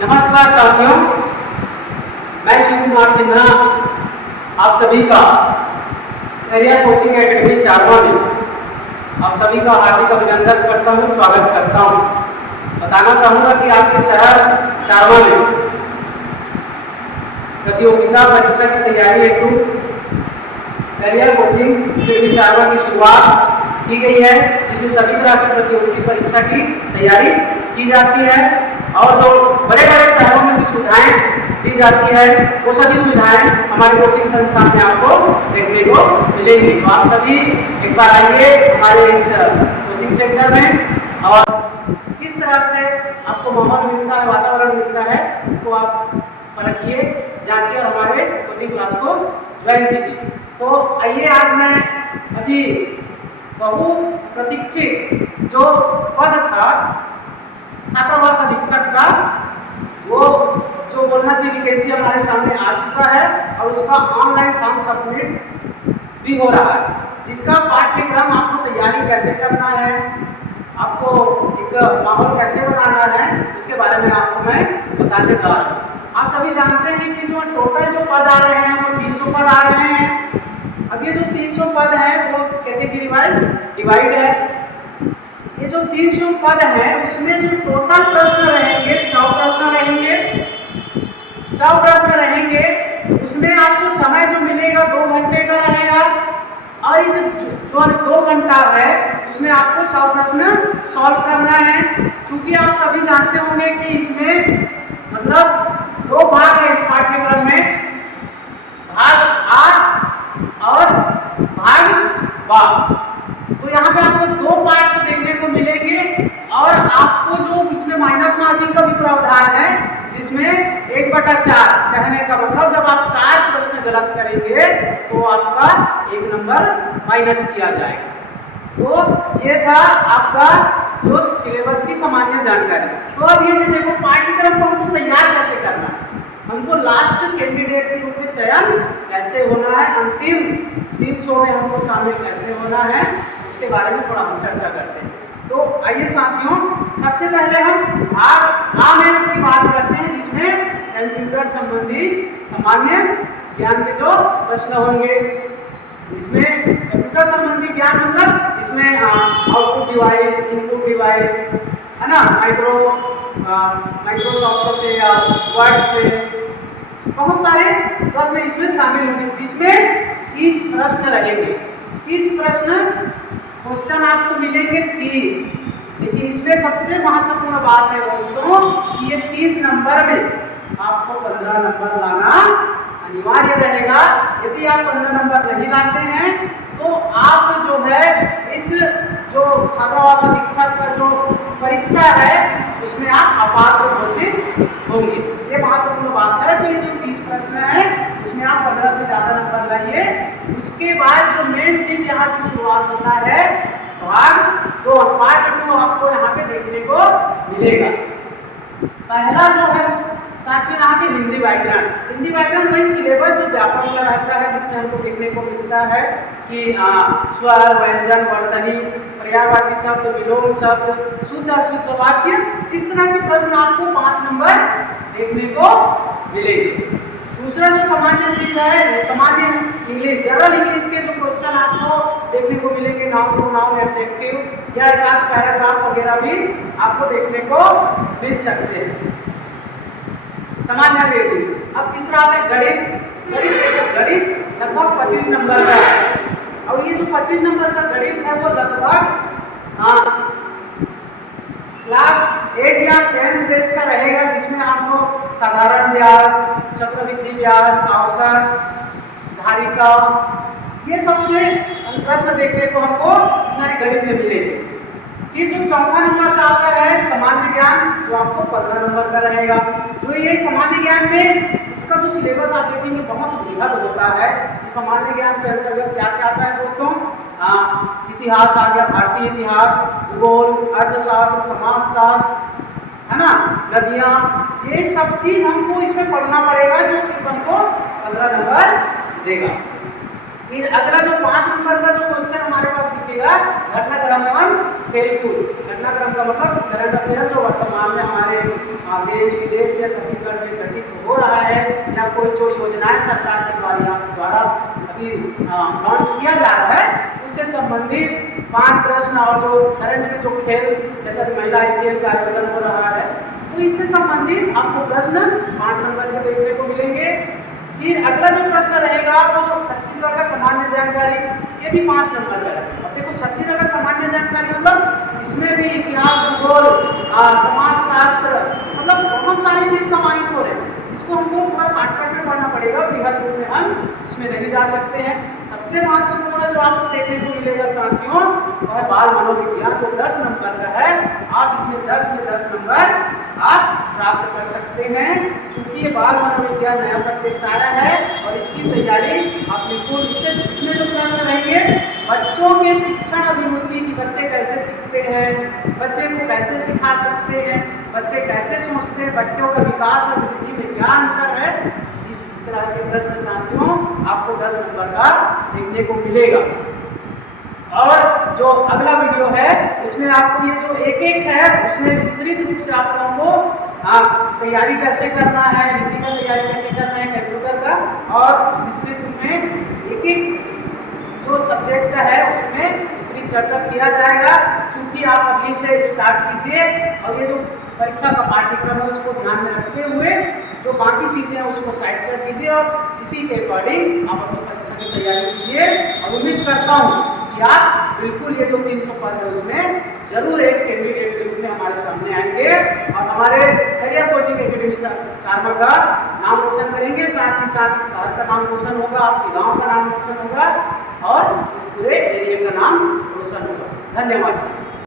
नमस्कार साथियों, मैं शिव कुमार सिन्हा आप सभी का करियर कोचिंग एकेडमी चारवा में आप सभी का हार्दिक अभिनंदन करता हूं, स्वागत करता हूं। बताना चाहूँगा कि आपके शहर चारवा में प्रतियोगिता परीक्षा की तैयारी हेतु करियर कोचिंग एकेडमी चारवा की शुरुआत की गई है, जिसमें सभी तरह की प्रतियोगिता परीक्षा की तैयारी की जाती है और जो बड़े बड़े शहरों में जो सुविधाएं दी जाती है वो सभी सुविधाएं हमारे कोचिंग संस्थान में आपको देखने को मिलेंगी। तो आप सभी एक बार आइए हमारे इस कोचिंग सेंटर में और किस तरह से आपको माहौल मिलता है, वातावरण मिलता है, उसको आप परखिए, जांचिए और हमारे कोचिंग क्लास को ज्वाइन कीजिए। तो आइए, आज मैं अभी बहु प्रतीक्षित जो पद था छात्रावास अधीक्षक का, वो जो बोलना चाहिए वैकेंसी हमारे सामने आ चुका है और उसका ऑनलाइन फॉर्म सबमिट भी हो रहा है, जिसका पाठ्यक्रम आपको तैयारी कैसे करना है, आपको एक माहौल कैसे बनाना है, उसके बारे में आपको मैं बताने जा रहा हूँ। आप सभी जानते हैं कि जो टोटल जो पद आ रहे हैं वो 300 पद आ रहे हैं। अब ये जो 300 पद है वो कैटेगरी वाइज डिवाइड है। ये जो 300 पद है उसमें जो टोटल प्रश्न रहेंगे 100 प्रश्न रहेंगे। 100 प्रश्न रहेंगे, उसमें आपको समय जो मिलेगा 2 घंटे का रहेगा और इस जो 2 घंटा है उसमें आपको 100 प्रश्न सॉल्व करना है। क्योंकि आप सभी जानते होंगे कि इसमें मतलब 2 भाग है इस पाठ्यक्रम में, भाग आ और भाग बा। तो यहाँ पे आपको 2 पार्ट देखने को मिलेंगे और आपको जो इसमें माइनस मार्किंग का भी प्रावधान है, जिसमें 1/4 कहने का मतलब जब आप 4 प्रश्न गलत करेंगे तो आपका 1 नंबर माइनस किया जाएगा। तो ये था आपका जो सिलेबस की सामान्य जानकारी। तो अब ये जो देखो पाठ्यक्रम को हमको तैयार कैसे करना है, हमको लास्ट कैंडिडेट के रूप में चयन कैसे होना है, अंतिम 300 में हमको शामिल कैसे होना है, उसके बारे में थोड़ा हम चर्चा करते हैं। तो आइए साथियों, सबसे पहले हम भाग आ में की बात करते हैं, जिसमें कंप्यूटर संबंधी सामान्य ज्ञान के जो प्रश्न होंगे। इसमें कंप्यूटर संबंधी ज्ञान मतलब इसमें आउटपुट डिवाइस, इनपुट डिवाइस है ना, माइक्रोसॉफ्ट से या वर्ड से बहुत सारे प्रश्न इसमें शामिल होंगे, जिसमें 30 प्रश्न रहेंगे। 30 प्रश्न क्वेश्चन आपको मिलेंगे 30, लेकिन इसमें सबसे महत्वपूर्ण बात है दोस्तों कि ये 30 नंबर में आपको 15 नंबर लाना अनिवार्य रहेगा। यदि आप 15 नंबर नहीं लाते हैं तो आप जो है इस जो छात्रावास अधीक्षक का जो परीक्षा है उसमें आप अपात्र घोषित होंगे। ये महत्वपूर्ण बात है। तो ये जो 30 प्रश्न है उसमें आप 15 से ज़्यादा नंबर लाइए। उसके बाद जो मेन चीज यहाँ से शुरुआत होता है, भाग 2 पार्ट 2 आपको यहाँ पे देखने को मिलेगा। पहला जो है साथियों यहाँ पे हिंदी व्याकरण। हिंदी व्याकरण वही सिलेबस जो व्यापक का रहता है, जिसमें हमको देखने को मिलता है कि स्वर, व्यंजन, वर्तनी, पर्यायवाची शब्द, विलोम शब्द, शुद्ध अशुद्ध वाक्य, इस तरह के प्रश्न आपको 5 नंबर देखने को मिलेंगे। दूसरा जो सामान्य चीज है, सामान्य इंग्लिश, जनरल इंग्लिश के जो क्वेश्चन आपको देखने को मिलेंगे, नाउन, प्रोनाउन, एडजेक्टिव या एक आध पैराग्राफ वगैरह भी आपको देखने को मिल सकते हैं, सामान्य अंग्रेजी। अब तीसरा आता है गणित। गणित लगभग 25 नंबर का है और ये जो 25 नंबर का गणित है वो लगभग क्लास 8 या 10 बेस का रहेगा, जिसमें आपको साधारण ब्याज, चक्रवृद्धि ब्याज, औसत, धारिता, ये सबसे प्रश्न देखने को हमको इस गणित में मिलेंगे। फिर जो चौथा नंबर का आता है सामान्य ज्ञान, जो आपको 15 नंबर का रहेगा। तो ये सामान्य ज्ञान में इसका जो सिलेबस आप देखेंगे बहुत बृहद होता है। सामान्य ज्ञान के अंतर्गत क्या क्या आता है दोस्तों, इतिहास आ गया, भारतीय इतिहास, भूगोल, अर्थशास्त्र, समाजशास्त्र, है ना, नदियाँ, ये सब चीज हमको इसमें पढ़ना पड़ेगा, जो सिर्फ हमको 15 नंबर देगा। फिर अगला जो 5 नंबर का जो क्वेश्चन हमारे पास दिखेगा घटनाक्रम एवं खेलकूद। घटनाक्रम का मतलब करंट अफेयर जो वर्तमान में हमारे देश विदेश या छत्तीसगढ़ में घटित हो रहा है, या कोई जो योजनाएं सरकार के द्वारा अभी लॉन्च किया जा रहा है, उससे संबंधित 5 प्रश्न, और जो करंट में जो खेल जैसा कि महिला IPL का आयोजन हो रहा है, तो इससे संबंधित आपको प्रश्न 5 नंबर के देखने को मिलेंगे। फिर अगला जो प्रश्न रहेगा वो छत्तीसगढ़ का सामान्य जानकारी, ये भी 5 नंबर का रहेगा। अब देखो छत्तीसगढ़ का सामान्य जानकारी मतलब इसमें भी इतिहास, भूगोल, समाज शास्त्र, मतलब बहुत सारी चीज समाहित हो रहे हैं। इसको हमको थोड़ा शॉर्टकट में पढ़ना पड़ेगा, बृहद रूप में हम इसमें नहीं जा सकते हैं। सबसे महत्वपूर्ण जो आपको देखने को मिलेगा साथियों, वह है बाल मनोविज्ञान, जो 10 नंबर का है। आप इसमें 10 में 10 नंबर आप प्राप्त कर सकते हैं। चूंकि ये बाल मनोविज्ञान नया सब्जेक्ट आया है और इसकी तैयारी आप बिल्कुल इसमें जो प्रश्न रहेंगे, बच्चों के शिक्षण अभिरुचि की, बच्चे कैसे सीखते हैं, बच्चे को कैसे सिखा सकते हैं, बच्चे कैसे सोचते हैं, बच्चों का विकास और वृद्धि में क्या अंतर है, इस तरह के प्रश्न साथियों आपको 10 नंबर का देखने को मिलेगा। और जो अगला वीडियो है उसमें आपको ये जो एक है उसमें विस्तृत रूप से आप लोगों को तैयारी कैसे करना है, हिंदी का तैयारी कैसे करना है, कंप्यूटर का, और विस्तृत रूप में एक जो सब्जेक्ट है उसमें पूरी चर्चा किया जाएगा। क्योंकि आप अभी से स्टार्ट कीजिए और ये जो परीक्षा का पाठ्यक्रम है उसको ध्यान में रखते हुए जो बाकी चीज़ें हैं उसको साइड कर दीजिए और इसी के अकॉर्डिंग आप अपनी परीक्षा की तैयारी कीजिए। और उम्मीद करता हूँ कि आप बिल्कुल ये जो 300 पद है उसमें जरूर एक कैंडिडेट के रूप में हमारे सामने आएंगे और हमारे करियर कोचिंग एकेडमी चारमा का नाम रोशन करेंगे। साथ ही साथ इस शहर का नाम रोशन होगा, आपके गाँव का नाम रोशन होगा और इस पूरे एरिया का नाम रोशन होगा। धन्यवाद सर।